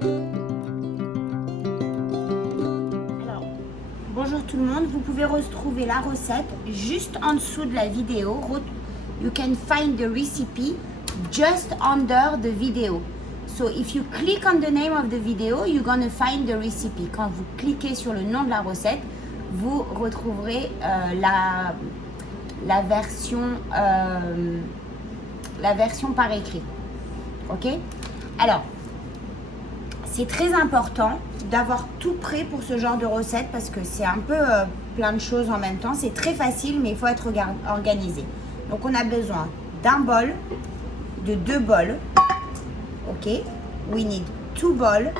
Alors, bonjour tout le monde, vous pouvez retrouver la recette juste en dessous de la vidéo. You can find the recipe just under the video. So if you click on the name of the video, you're gonna find the recipe. Quand vous cliquez sur le nom de la recette, vous retrouverez la version par écrit. Ok? Alors, c'est très important d'avoir tout prêt pour ce genre de recette parce que c'est un peu plein de choses en même temps. C'est très facile, mais il faut être organisé. Donc, on a besoin d'un bol, de 2 bols. Ok? We need 2 bowls,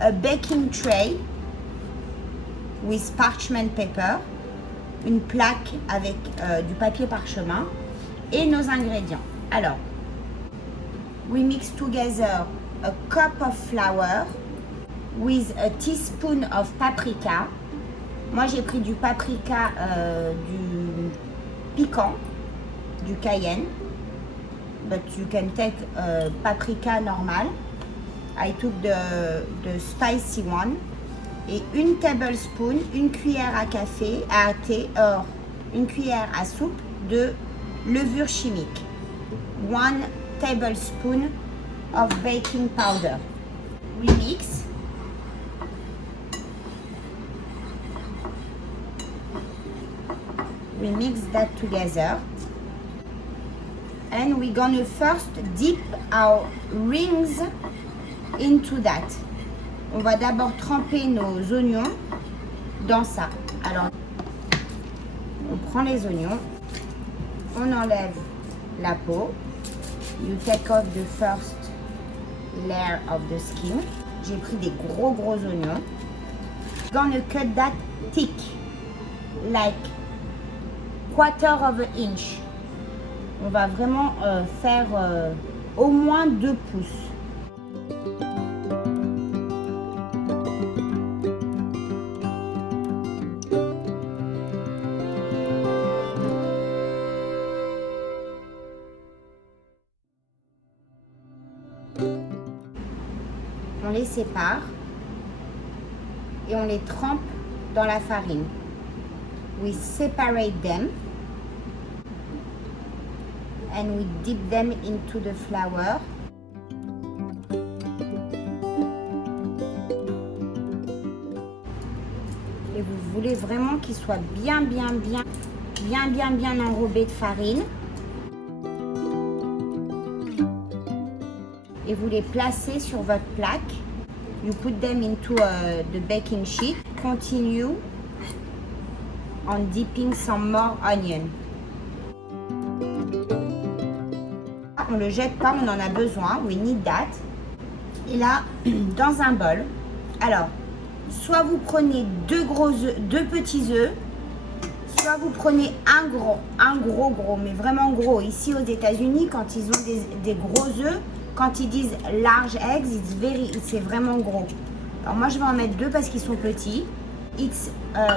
a baking tray with parchment paper, une plaque avec du papier parchemin et nos ingrédients. Alors, we mix together a cup of flour with a teaspoon of paprika. Moi, j'ai pris du paprika du piquant, du cayenne, but you can take paprika normal. I took the spicy one. Et une tablespoon, une cuillère à café, à thé, une cuillère à soupe de levure chimique. 1 tablespoon of baking powder. We mix. We mix that together. And we're gonna first dip our rings into that. On va d'abord tremper nos oignons dans ça. Alors, on prend les oignons, on enlève la peau. You take off the first layer of the skin. J'ai pris des gros oignons. Gonna cut that thick, like 1/4 of an inch. On va vraiment faire au moins 2 pouces. On les sépare et on les trempe dans la farine. We separate them and we dip them into the flour. Et vous voulez vraiment qu'ils soient bien enrobés de farine. Et vous les placez sur votre plaque. You put them into the baking sheet. Continue on dipping some more onion. On ne le jette pas, on en a besoin. We need that. Et là, dans un bol. Alors, soit vous prenez 2 petits œufs, soit vous prenez un gros, mais vraiment gros. Ici aux États-Unis, quand ils ont des gros œufs, quand ils disent large eggs, c'est vraiment gros. Alors moi, je vais en mettre 2 parce qu'ils sont petits. It's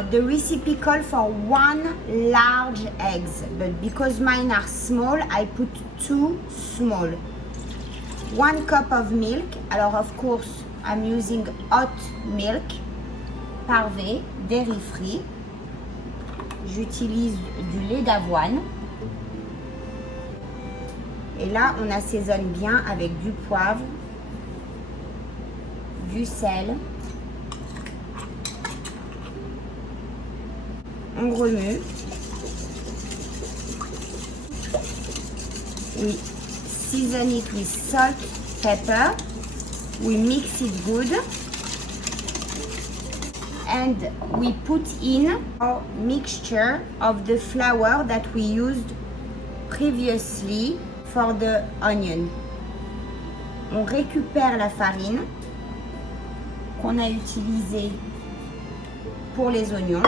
the recipe call for 1 large eggs, but because mine are small, I put 2 small. 1 cup of milk. Alors of course, I'm using hot milk, parvé, dairy free. J'utilise du lait d'avoine. Et là, on assaisonne bien avec du poivre, du sel. On remue. We season it with salt, pepper. We mix it good. And we put in our mixture of the flour that we used previously for the onion. On récupère la farine qu'on a utilisée pour les oignons.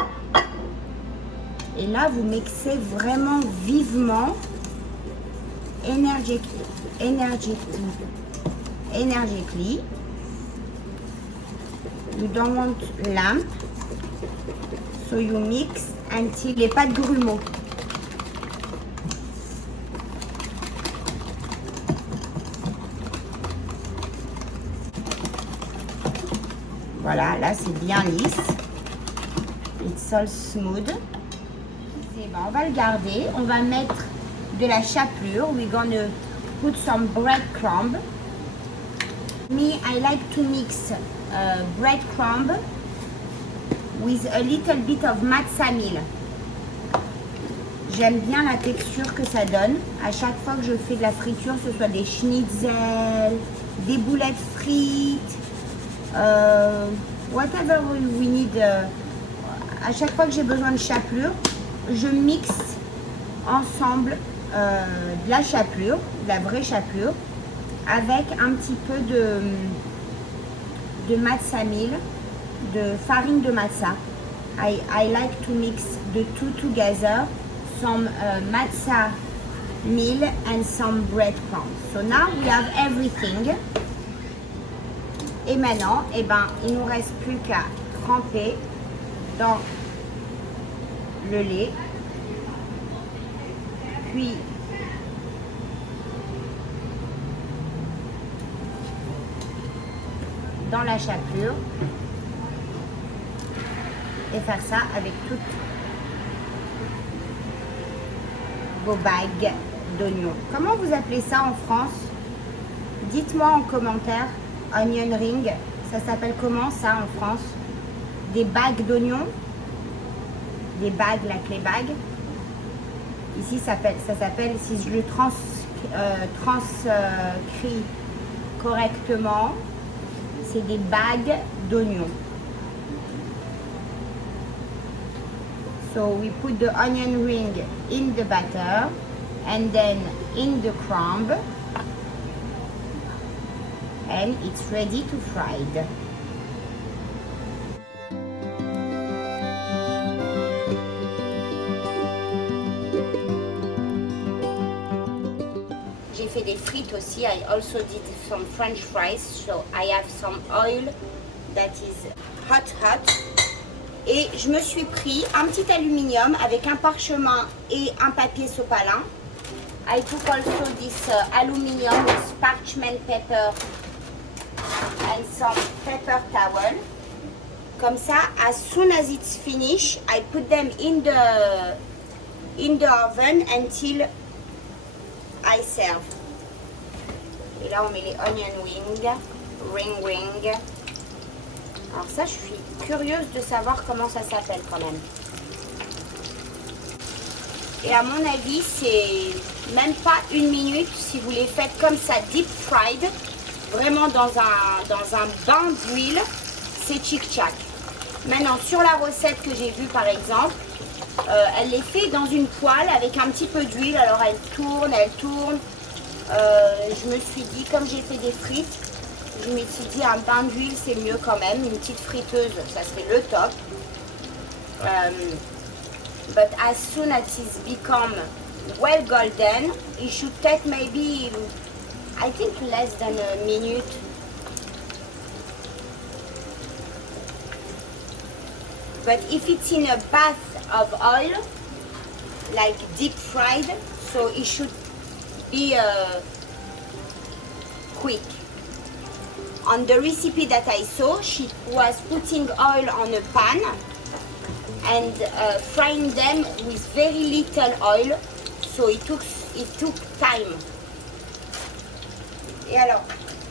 Et là, vous mixez vraiment vivement, energetically. You don't want lump, so you mix until les pâtes grumeaux. Voilà, là c'est bien lisse. It's all smooth. Et ben, on va le garder. On va mettre de la chapelure. We're gonna put some breadcrumb. Me, I like to mix breadcrumb with a little bit of matza meal. J'aime bien la texture que ça donne. À chaque fois que je fais de la friture, que ce soit des schnitzels, des boulettes frites, whatever we need. À chaque fois que j'ai besoin de chapelure, je mixe ensemble de la chapelure, de la vraie chapelure, avec un petit peu de matza meal, de farine de matza. I like to mix the two together, some matza meal and some breadcrumbs. So now we have everything. Et maintenant, eh ben, il ne nous reste plus qu'à tremper dans le lait, puis dans la chapelure et faire ça avec toutes vos bagues d'oignons. Comment vous appelez ça en France? Dites-moi en commentaire. Onion ring, ça s'appelle comment ça en France? Des bagues d'oignons? Des bagues, like les bagues. Ici, ça s'appelle, si je le transcris correctement, c'est des bagues d'oignons. So we put the onion ring in the batter and then in the crumb and it's ready to fry. J'ai fait des frites aussi. I also did some French fries. So I have some oil that is hot. Et je me suis pris un petit aluminium avec un parchemin et un papier sopalin. I took also this aluminium with parchment paper and some paper towel. Comme ça, as soon as it's finished, I put them in the oven until I serve. Et là, on met les onion ring. Alors ça, je suis curieuse de savoir comment ça s'appelle quand même. Et à mon avis, c'est même pas 1 minute si vous les faites comme ça, deep fried, vraiment dans un bain d'huile, c'est tchic-tchac. Maintenant, sur la recette que j'ai vue par exemple, elle les fait dans une poêle avec un petit peu d'huile, alors elle tourne. Je me suis dit, comme j'ai fait des frites, je me suis dit un bain d'huile c'est mieux quand même, une petite friteuse, ça serait le top. But as soon as it's become well golden, it should take maybe, I think, less than a minute. But if it's in a bath of oil, like deep fried, so it should be quick. On the recipe that I saw, she was putting oil on a pan and frying them with very little oil, so it took time. Et alors,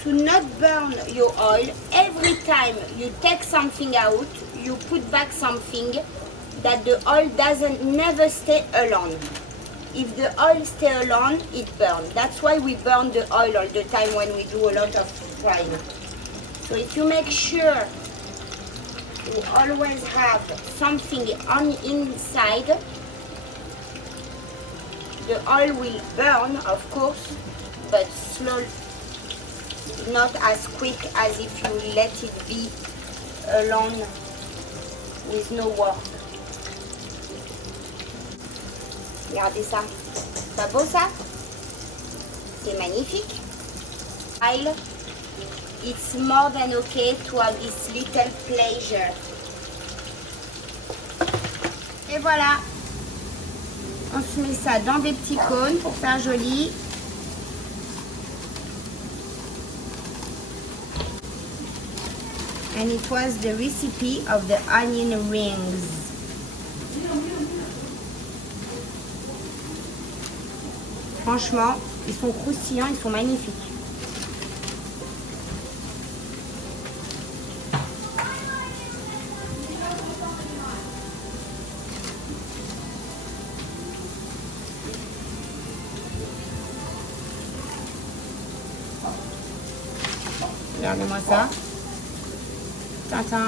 to not burn your oil, every time you take something out, you put back something that the oil never stay alone. If the oil stay alone, it burns. That's why we burn the oil all the time when we do a lot of frying. So if you make sure you always have something on inside, the oil will burn, of course, but slow, not as quick as if you let it be alone with no work. Regardez ça. Pas beau ça? C'est magnifique. It's more than okay to have this little pleasure. Et voilà. On se met ça dans des petits cônes pour faire joli. And it was the recipe of the onion rings. Franchement, ils sont croustillants, ils sont magnifiques. Regardez-moi ça. Tintin.